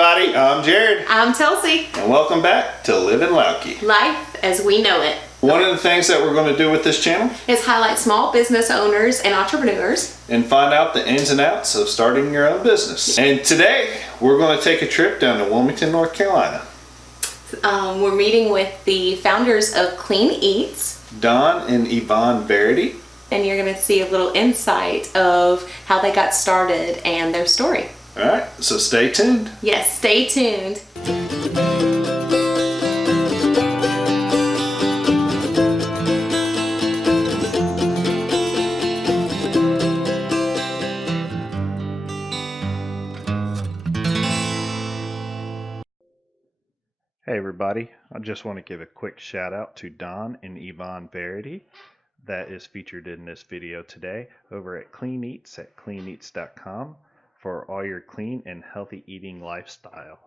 everybody, I'm Jared. I'm Chelsea. And welcome back to Living Lauky. Life as we know it. One of the things that we're going to do with this channel is highlight small business owners and entrepreneurs and find out the ins and outs of starting your own business. And today we're going to take a trip down to Wilmington, North Carolina. We're meeting with the founders of Clean Eatz, Don and Yvonne Verity. And you're going to see a little insight of how they got started and their story. All right, so stay tuned. Yes, stay tuned. Hey everybody, I just want to give a quick shout out to Don and Yvonne Verity that is featured in this video today over at Clean Eatz at cleaneatz.com for all your clean and healthy eating lifestyle.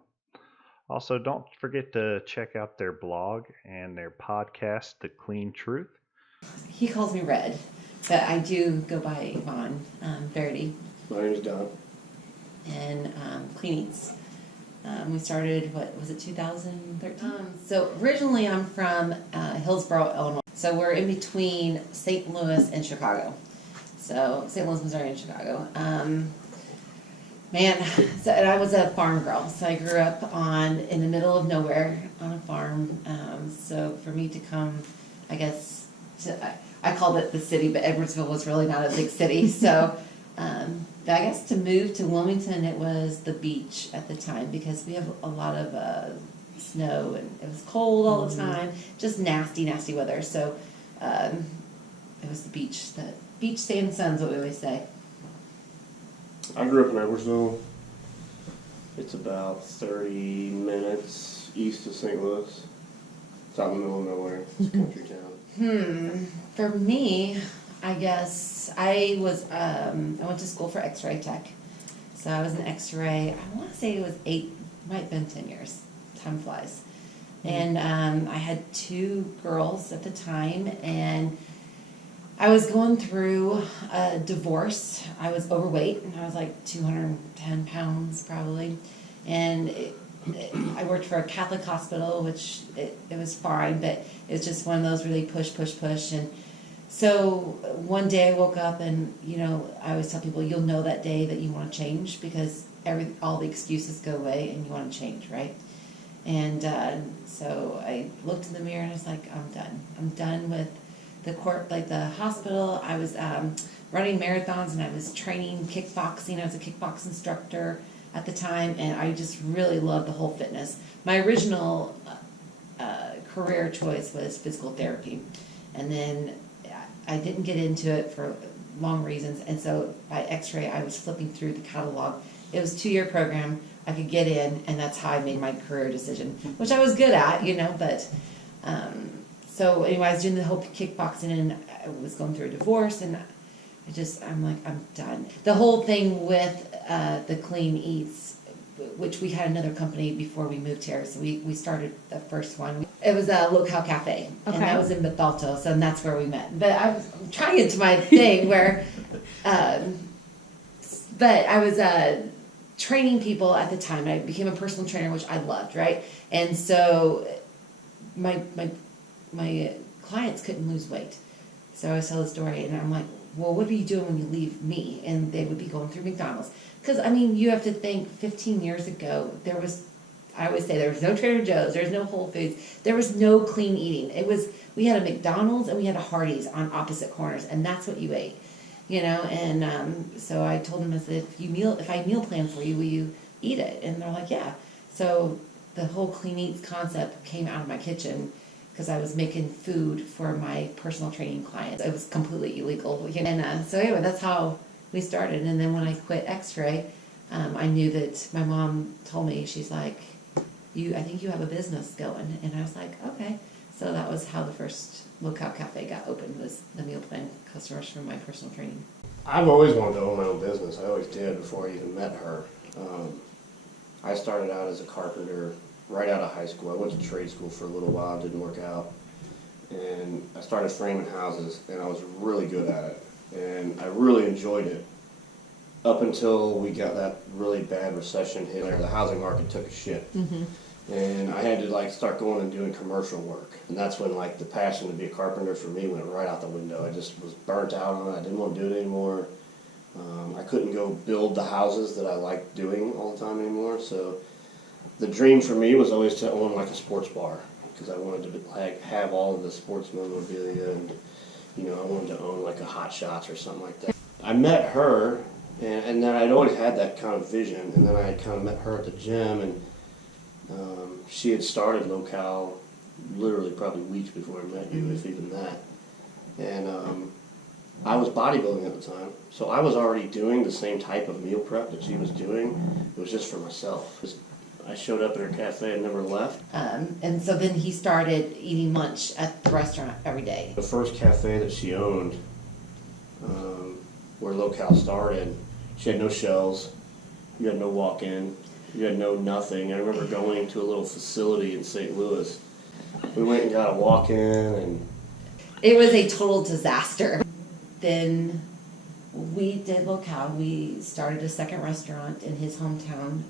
Also, don't forget to check out their blog and their podcast, The Clean Truth. He calls me Red, but I do go by Yvonne Verity. My name is Don. And Clean Eatz. We started, 2013? So originally I'm from Hillsboro, Illinois. So we're in between St. Louis and Chicago. So St. Louis, Missouri and Chicago. And I was a farm girl. So I grew up in the middle of nowhere on a farm. So for me to come, I guess, I called it the city, but Edwardsville was really not a big city. So I guess to move to Wilmington, it was the beach at the time because we have a lot of snow and it was cold all the time, just nasty, nasty weather. So it was the beach. The beach, sand, sun's what we always say. I grew up in Edwardsville. It's about 30 minutes east of St. Louis. It's out in the middle of nowhere. It's a country town. For me, I guess I went to school for X-ray tech. So I was an X-ray, I want to say it was 8, might have been 10 years. Time flies. And I had 2 girls at the time, and I was going through a divorce. I was overweight, and I was like 210 pounds probably. And I worked for a Catholic hospital, which it was fine, but it was just one of those really push. And so one day I woke up and, I always tell people, you'll know that day that you want to change because all the excuses go away and you want to change, right? And so I looked in the mirror and I was like, I'm done. I'm done with the hospital. I was running marathons and I was training kickboxing. I was a kickbox instructor at the time, and I just really loved the whole fitness. My original career choice was physical therapy, and then I didn't get into it for long reasons, and so by X-ray I was flipping through the catalog. It was a 2-year program. I could get in, and that's how I made my career decision, which I was good at, but so anyway, I was doing the whole kickboxing, and I was going through a divorce, and I'm like, I'm done. The whole thing with the Clean Eatz, which we had another company before we moved here, so we started the first one. It was a Local Cafe, and that was in Bethalto, so that's where we met. But I was trying into my thing where, but I was training people at the time. I became a personal trainer, which I loved, right? And so my clients couldn't lose weight. So I always tell the story, and I'm like, well, what are you doing when you leave me? And they would be going through McDonald's. Because, you have to think 15 years ago, I always say there was no Trader Joe's, there was no Whole Foods, there was no clean eating. We had a McDonald's and we had a Hardee's on opposite corners, and that's what you ate, And so I told them, I said, if I meal plan for you, will you eat it? And they're like, yeah. So the whole Clean Eatz concept came out of my kitchen because I was making food for my personal training clients. It was completely illegal. And so anyway, that's how we started. And then when I quit X-ray, I knew that my mom told me, she's like, I think you have a business going. And I was like, okay. So that was how the first Local Cafe got opened, was the meal plan customers from my personal training. I've always wanted to own my own business. I always did before I even met her. I started out as a carpenter right out of high school. I went to trade school for a little while, it didn't work out. And I started framing houses, and I was really good at it. And I really enjoyed it. up until we got that really bad recession hit, the housing market took a shit. And I had to like start going and doing commercial work. And that's when like the passion to be a carpenter for me went right out the window. I just was burnt out on it. I didn't want to do it anymore. I couldn't go build the houses that I liked doing all the time anymore. So the dream for me was always to own like a sports bar, because I wanted to like have all of the sports memorabilia, and you know, I wanted to own like a Hot Shots or something like that. I met her, and then I'd always had that kind of vision, and then I kind of met her at the gym, and she had started Local literally probably weeks before I met you, if even that. And I was bodybuilding at the time, so I was already doing the same type of meal prep that she was doing. It was just for myself. I showed up at her cafe and never left. And so then he started eating lunch at the restaurant every day. The first cafe that she owned, where Local started, she had no shelves. You had no walk-in. You had no nothing. I remember going to a little facility in St. Louis. We went and got a walk-in, and it was a total disaster. Then we did Local. We started a second restaurant in his hometown.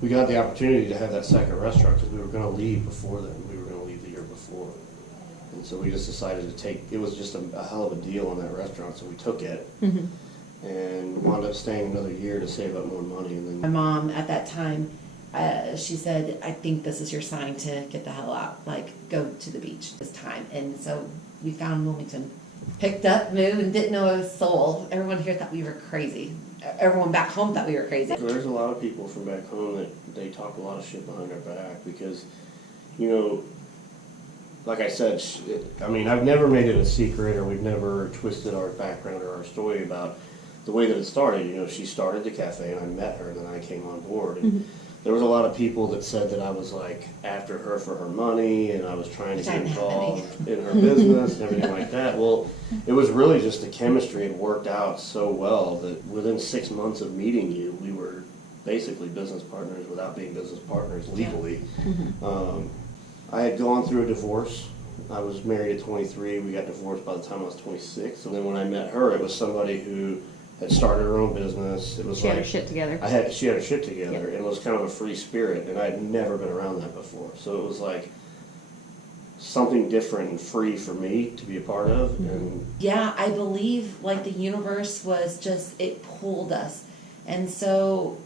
we got the opportunity to have that second restaurant because we were going to leave before then. We were going to leave the year before. And so we just decided to take, it was just a hell of a deal on that restaurant, so we took it. And wound up staying another year to save up more money. And then My mom at that time, she said, I think this is your sign to get the hell out, like go to the beach this time. And so we found Wilmington, picked up, moved, and didn't know a soul. Everyone here thought we were crazy. Everyone back home thought we were crazy. there's a lot of people from back home that they talk a lot of shit behind our back because, you know, like I said, I mean, I've never made it a secret, or we've never twisted our background or our story about the way that it started. You know, she started the cafe and I met her and then I came on board. And there was a lot of people that said that I was like after her for her money and I was trying to get involved in her business and everything like that. Well, it was really just the chemistry had worked out so well that within 6 months of meeting you, we were basically business partners without being business partners legally. I had gone through a divorce. I was married at 23. We got divorced by the time I was 26. And then when I met her, it was somebody who had started her own business. It was She like had her shit together. she had her shit together, and it was kind of a free spirit, and I had never been around that before. So it was like something different and free for me to be a part of. And Yeah, I believe like the universe was just, it pulled us. And so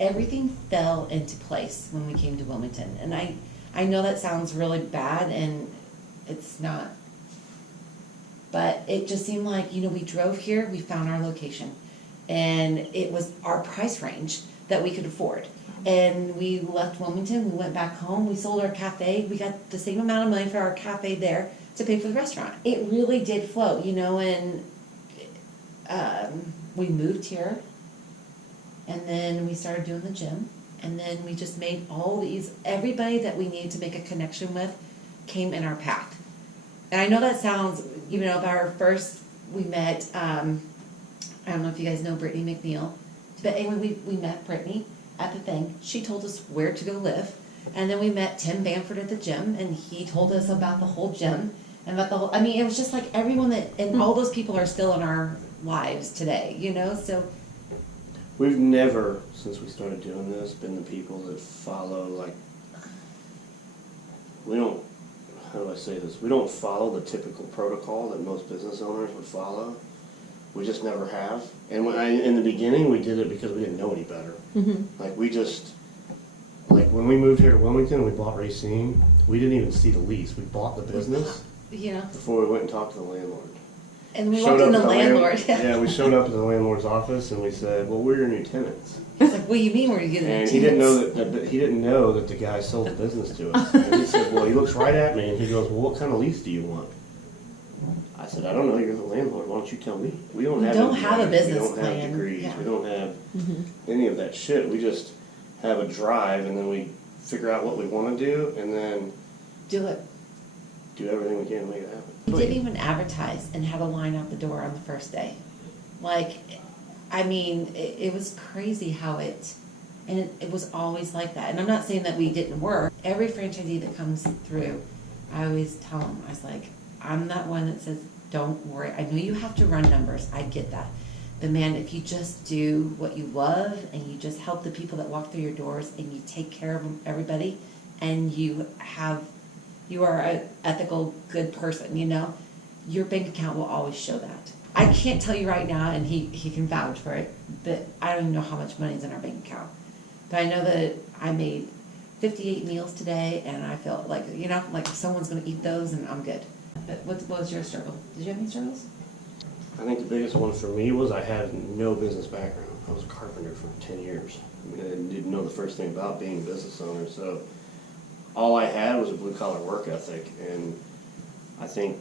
everything fell into place when we came to Wilmington. And I know that sounds really bad, and it's not. But it just seemed like, you know, we drove here, we found our location. And it was our price range that we could afford. And we left Wilmington, we went back home, we sold our cafe, we got the same amount of money for our cafe there to pay for the restaurant. It really did flow, you know, and we moved here. And then we started doing the gym. And then we just made all these, everybody that we needed to make a connection with came in our path. And I know that sounds, you know, about our first, we met, I don't know if you guys know Brittany McNeil, but anyway, we met Brittany at the thing. She told us where to go live. And then we met Tim Bamford at the gym, and he told us about the whole gym and about the whole, I mean, it was just like everyone that, and all those people are still in our lives today, you know, so. we've never, since we started doing this, been the people that follow, like, we don't, how do I say this? We don't follow the typical protocol that most business owners would follow. We just never have. And in the beginning, we did it because we didn't know any better. Like, we just, like, when we moved here to Wilmington, we bought Racine. We didn't even see the lease. We bought the business Yeah. before we went and talked to the landlord. And we walked in the landlord. Yeah, we showed up at the landlord's office and we said, well, we're your new tenants. He's like, what do you mean we're getting And he didn't know that the guy sold the business to us. And he said, well, he looks right at me and he goes, well, what kind of lease do you want? I said, I don't know, you're the landlord, why don't you tell me? We don't have a business We don't plan. have degrees, Yeah. we don't have any of that shit. We just have a drive and then we figure out what we want to do and then Do it. do everything we can to make it happen. We didn't even advertise and have a line out the door on the first day. Like, I mean, it was crazy how it was always like that. And I'm not saying that we didn't work. Every franchisee that comes through, I always tell them, I was like, I'm that one that says, don't worry. I know you have to run numbers. I get that. But man, if you just do what you love and you just help the people that walk through your doors and you take care of everybody and you are an ethical, good person, you know, your bank account will always show that. I can't tell you right now, and he can vouch for it, but I don't even know how much money's in our bank account. But I know that I made 58 meals today, and I felt like, you know, like if someone's going to eat those, and I'm good. But what was your struggle? Did you have any struggles? I think the biggest one for me was I had no business background. I was a carpenter for 10 years. I mean, I didn't know the first thing about being a business owner, so all I had was a blue-collar work ethic, and I think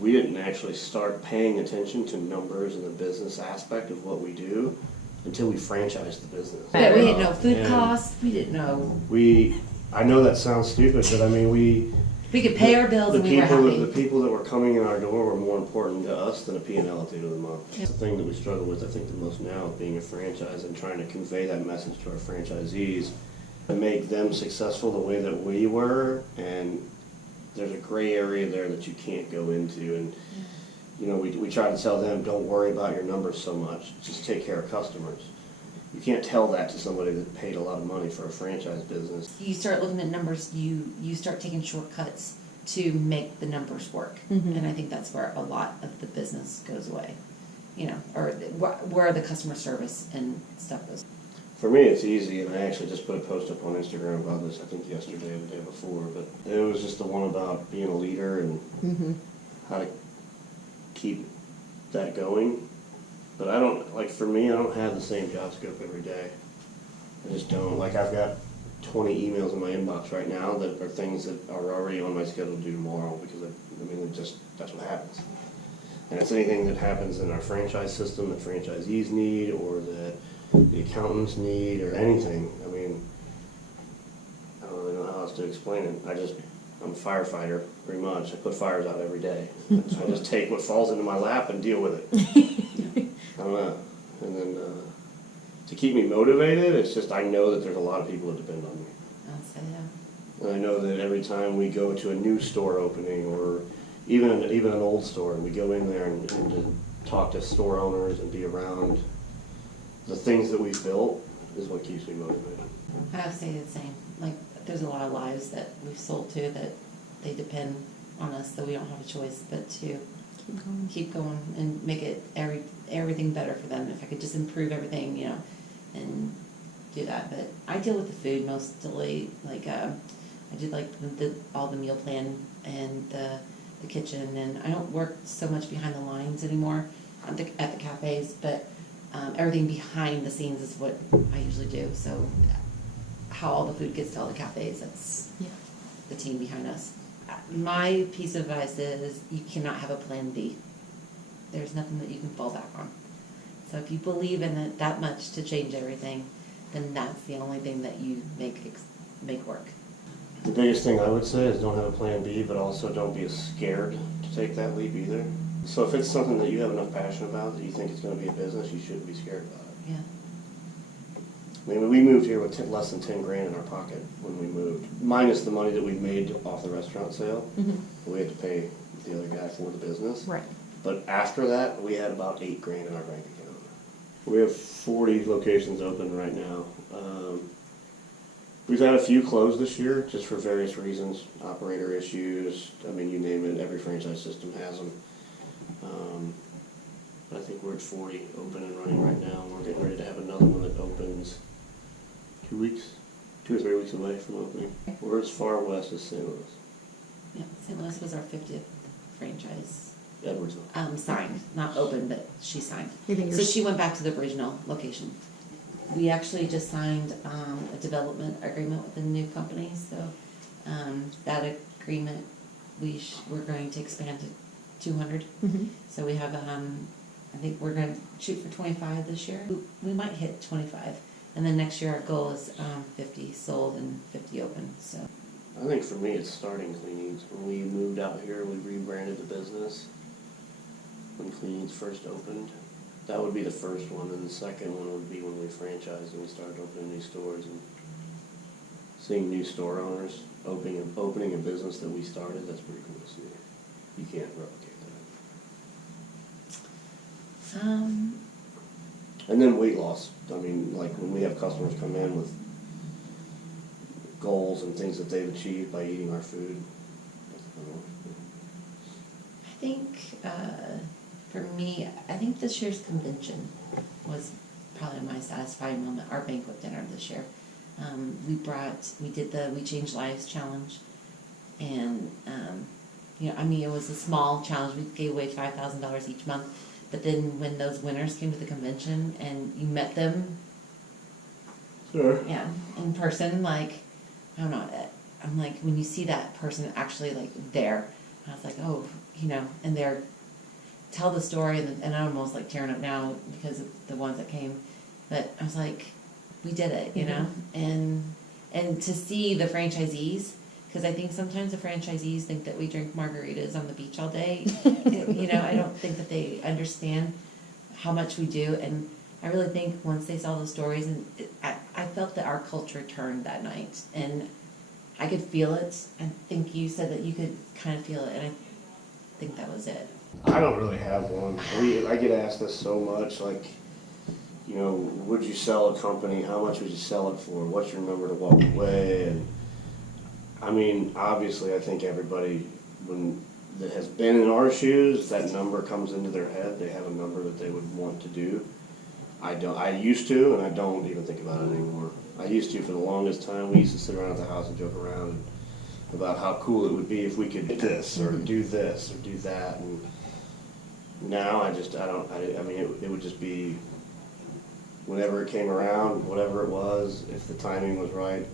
we didn't actually start paying attention to numbers and the business aspect of what we do until we franchised the business. Yeah, we didn't know food And costs. We didn't know. I know that sounds stupid, but I mean, we could pay our bills and we were happy. The people that were coming in our door were more important to us than a P&L at the end of the month. It's the thing that we struggle with, I think, the most now, being a franchise and trying to convey that message to our franchisees to make them successful the way that we were. And there's a gray area there that you can't go into. And you know, we try to tell them, don't worry about your numbers so much, just take care of customers. You can't tell that to somebody that paid a lot of money for a franchise business. You start looking at numbers, you start taking shortcuts to make the numbers work. And I think that's where a lot of the business goes away, you know, or where the customer service and stuff goes. For me, it's easy, and I actually just put a post up on Instagram about this, I think yesterday or the day before, but it was just the one about being a leader and how to keep that going. But I don't, like for me, I don't have the same job scope every day. I just don't. Like I've got 20 emails in my inbox right now that are things that are already on my schedule to do tomorrow because I mean, that's what happens. And it's anything that happens in our franchise system that franchisees need or that the accountants need or anything. I mean, I don't really know how else to explain it. I'm a firefighter, pretty much. I put fires out every day. I just take what falls into my lap and deal with it. I don't know. And then to keep me motivated, it's just I know that there's a lot of people that depend on me. I'll say that. And I know that every time we go to a new store opening or even an old store and we go in there and to talk to store owners and be around the things that we've built is what keeps me motivated. I would say the same. Like, there's a lot of lives that we've sold to that they depend on us, so we don't have a choice but to keep going and make it everything better for them. If I could just improve everything, you know, and do that. But I deal with the food mostly. Like, I did like all the meal plan and the kitchen, and I don't work so much behind the lines anymore at the cafes, but everything behind the scenes is what I usually do. So how all the food gets to all the cafes, that's the team behind us. My piece of advice is you cannot have a plan B. There's nothing that you can fall back on. So if you believe in it that much to change everything, then that's the only thing that you make work. The biggest thing I would say is don't have a plan B, but also don't be scared to take that leap either. So if it's something that you have enough passion about, that you think it's going to be a business, you shouldn't be scared about it. Yeah. I mean, we moved here with less than 10 grand in our pocket when we moved, minus the money that we made off the restaurant sale. We had to pay the other guy for the business. Right. But after that, we had about 8 grand in our bank account. We have 40 locations open right now. We've had a few closed this year, just for various reasons, operator issues. I mean, you name it, every franchise system has them. But I think we're at 40 open and running right now, and we're getting ready to have another one that opens 2 or 3 weeks away from opening. We're as far west as St. Louis. Yeah, St. Louis was our 50th franchise. Edwardsville. Signed, not open, but she signed. You think So you're- she went back to the original location. We actually just signed a development agreement with a new company, so that agreement we're going to expand to 200. So we have I think we're going to shoot for 25 this year. We might hit 25, and then next year our goal is 50 sold and 50 open. So I think for me it's starting Clean Eatz. When we moved out here, we rebranded the business. When Clean Eatz first opened, that would be the first one, and the second one would be when we franchised and we started opening new stores and seeing new store owners opening a business that we started. That's pretty cool to see. You can't replicate that. And then weight loss. I mean, like when we have customers come in with goals and things that they've achieved by eating our food. I think for me, I think this year's convention was probably my satisfying moment. Our banquet dinner this year, we did the We Change Lives challenge, and you know, I mean, it was a small challenge. We gave away $5,000 each month, but then when those winners came to the convention and you met them, Sure. yeah, in person, like, I don't know, I'm like, when you see that person actually like there, I was like, oh, you know, and they're tell the story, and I'm almost like tearing up now because of the ones that came, but I was like, we did it, you know, and to see the franchisees, because I think sometimes the franchisees think that we drink margaritas on the beach all day, you know, I don't think that they understand how much we do, and I really think once they saw those stories, and I felt that our culture turned that night, and I could feel it. I think you said that you could kind of feel it, and I think that was it. I don't really have one. I get asked this so much, like, you know, would you sell a company? How much would you sell it for? What's your number to walk away? And I mean, obviously, I think everybody that has been in our shoes, that number comes into their head. They have a number that they would want to do. I don't. I used to, and I don't even think about it anymore. I used to for the longest time. We used to sit around at the house and joke around about how cool it would be if we could do this or do this or do that. And now I mean, it would just be whenever it came around, whatever it was. If the timing was right,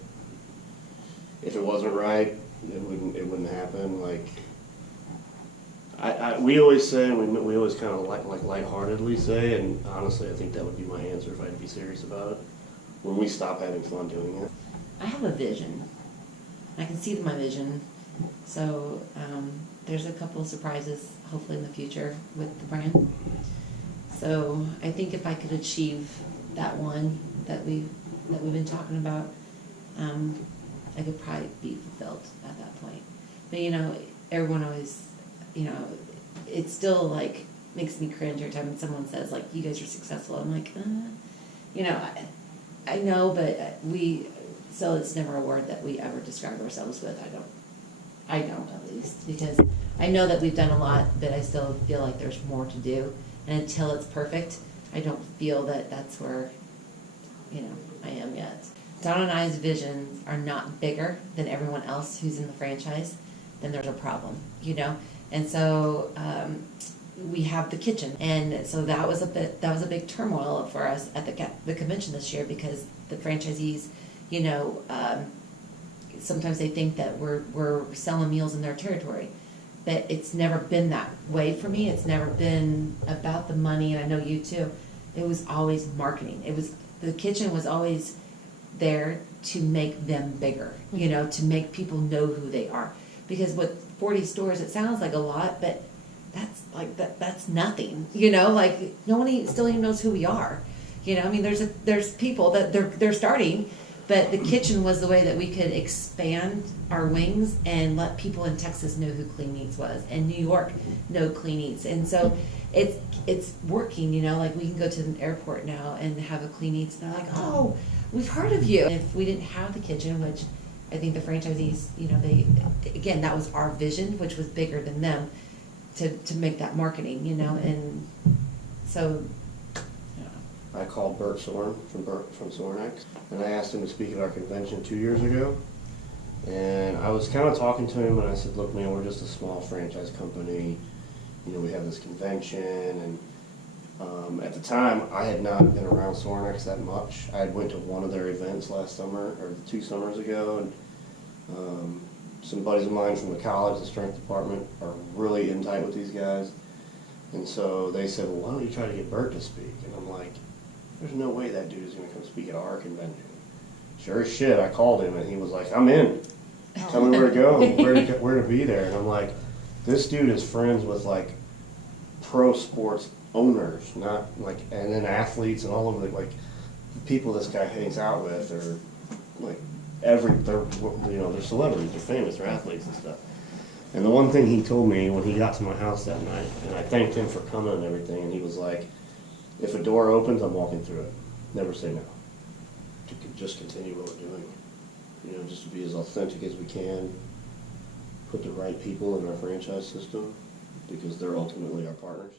if it wasn't right, it wouldn't happen. Like we always say, and we always kind of like lightheartedly say, and honestly, I think that would be my answer if I had to be serious about it. When we stop having fun doing it. I have a vision. I can see my vision. So there's a couple of surprises, hopefully in the future with the brand. So I think if I could achieve that one that we've been talking about, I could probably be fulfilled at that point. But you know, everyone always, you know, it still like makes me cringe every time someone says like, "You guys are successful." I'm like, you know, I know, but so it's never a word that we ever describe ourselves with. I don't at least, because I know that we've done a lot, but I still feel like there's more to do. And until it's perfect, I don't feel that that's where, you know, I am yet. Don and I's visions are not bigger than everyone else who's in the franchise, then there's a problem, you know? And so we have the kitchen, and so that was a big turmoil for us at the convention this year, because the franchisees, you know, sometimes they think that we're selling meals in their territory, but it's never been that way for me. It's never been about the money, and I know you too. It was always marketing. The kitchen was always there to make them bigger, you know, to make people know who they are. Because with 40 stores, it sounds like a lot, but that's nothing, you know, like no one still even knows who we are. You know, I mean, there's people that they're starting, but the kitchen was the way that we could expand our wings and let people in Texas know who Clean Eatz was, and New York know Clean Eatz. And so it's working, you know, like we can go to an airport now and have a Clean Eatz, and they're like, "Oh, we've heard of you." And if we didn't have the kitchen, which I think the franchisees, you know, that was our vision, which was bigger than them, to make that marketing, you know, and so. I called Bert Sorn from Sornex, and I asked him to speak at our convention 2 years ago. And I was kind of talking to him, and I said, "Look, man, we're just a small franchise company. You know, we have this convention." And at the time, I had not been around Sornex that much. I had went to one of their events last summer, or 2 summers ago, and some buddies of mine from the college, the strength department, are really in tight with these guys. And so they said, "Well, why don't you try to get Bert to speak?" And I'm like, there's no way that dude is going to come speak at our convention. Sure as shit, I called him, and he was like, "I'm in. Tell me where to go, where to be there." And I'm like, this dude is friends with like pro sports owners, not like, and then athletes and all over like the people this guy hangs out with are like they're celebrities, they're famous, they're athletes and stuff. And the one thing he told me when he got to my house that night, and I thanked him for coming and everything, and he was like, If a door opens, I'm walking through it. Never say no. Just continue what we're doing. You know, just to be as authentic as we can. Put the right people in our franchise system because they're ultimately our partners.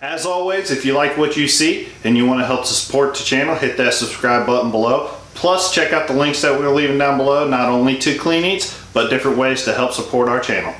As always, if you like what you see and you want to help to support the channel, hit that subscribe button below. Plus, check out the links that we're leaving down below, not only to Clean Eatz, but different ways to help support our channel.